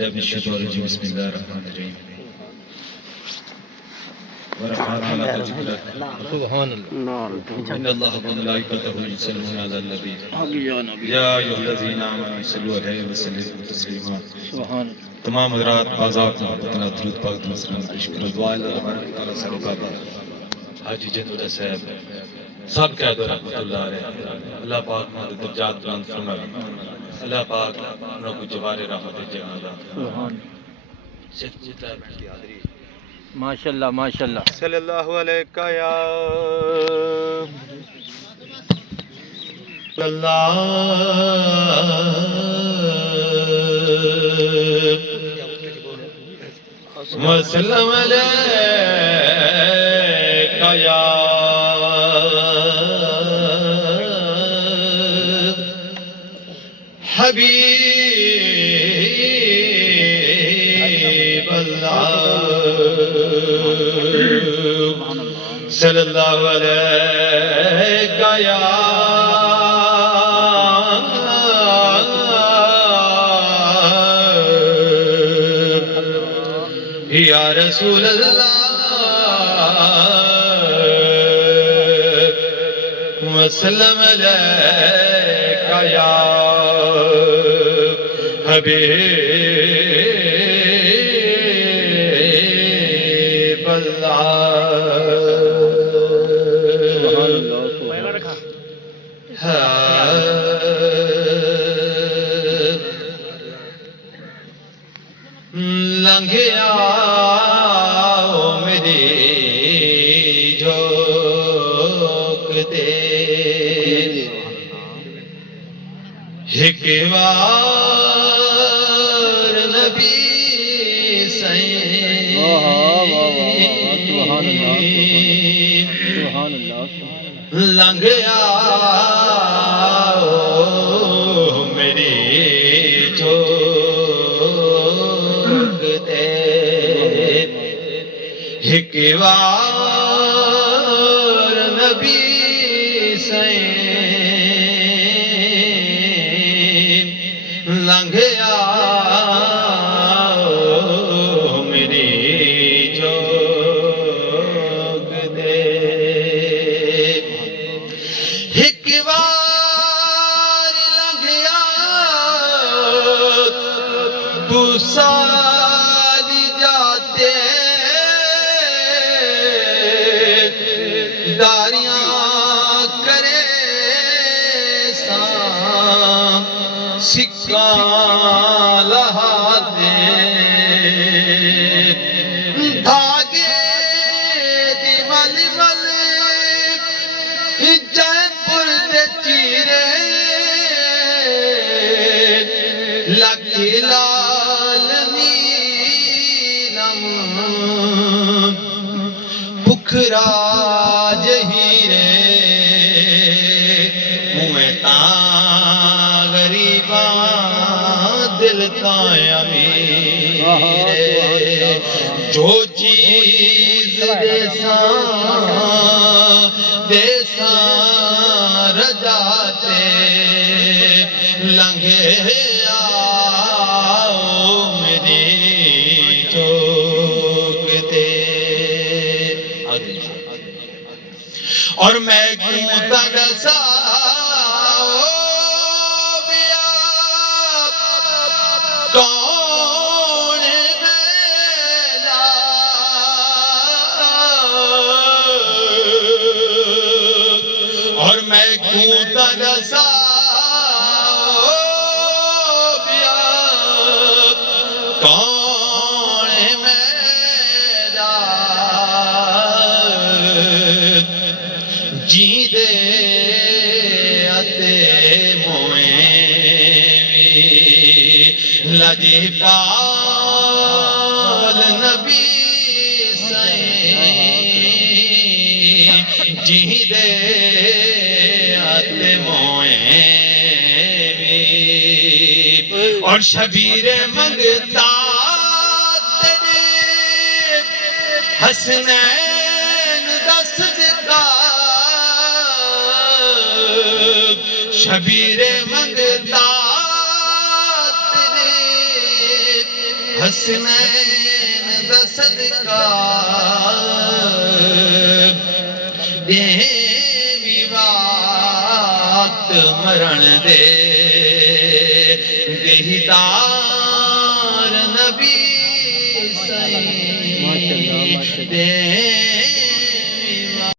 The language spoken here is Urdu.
بالله من الشيطان الرجيم بسم الله الرحمن الرحيم ورفعنا لك ذكرك سبحان الله إن الله وملائكته يصلون على النبي يا أيها الذين آمنوا صلوا عليه وسلموا تسليما سبحان تمام حضرات آزاد محبت درود پاک مسلم پیش کرو دعا اللہ تبارک و تعالی سے بابا حاجی جنولا صاحب سب کہہ دو رحمت اللہ علیہ اللہ پاک ہمارے درجات بلند فرمائے اللہ پاک انہوں کو جوار رحمت جگہ اللہ سبحان صرف جتنا بیٹھ کی حاضری ماشاءاللہ ماشاءاللہ صلی اللہ علیہ یا وسلم علیکہ یا حبیب اللہ صلی اللہ علیکہ یا رسول اللہ وسلم علیکہ یا حبیب اللہ لنگیا میری جھوک دے ایک بار نبی سائیں لنگیا میری جھوک دے ایک بار نبی سائیں لنگیا میری جھوک دے ایک بار لنگیا تو ساری جاتے داریاں کرے سام سکہ لہاتے دھاگے دی مل مل جین پور دے چیرے لکی لال نیلم بکھرا جہیرے مویں تاں غریباں دل تاں امیرے جو چیز دیساں رجاتے لنگے آؤ میری چوک دے اور میں کیوں ترسا کون میرا اور میں کیوں ترسا کون میرا جی دے اتے موئیں لجی پال نبی سائیں جی دے اتے موئیں اور شبیر منگتا تیرے حسنین دس دکا شبیر منگتا تیرے حسنین دا صدقہ دیوی وقت مرن دے دیدار نبی سائیں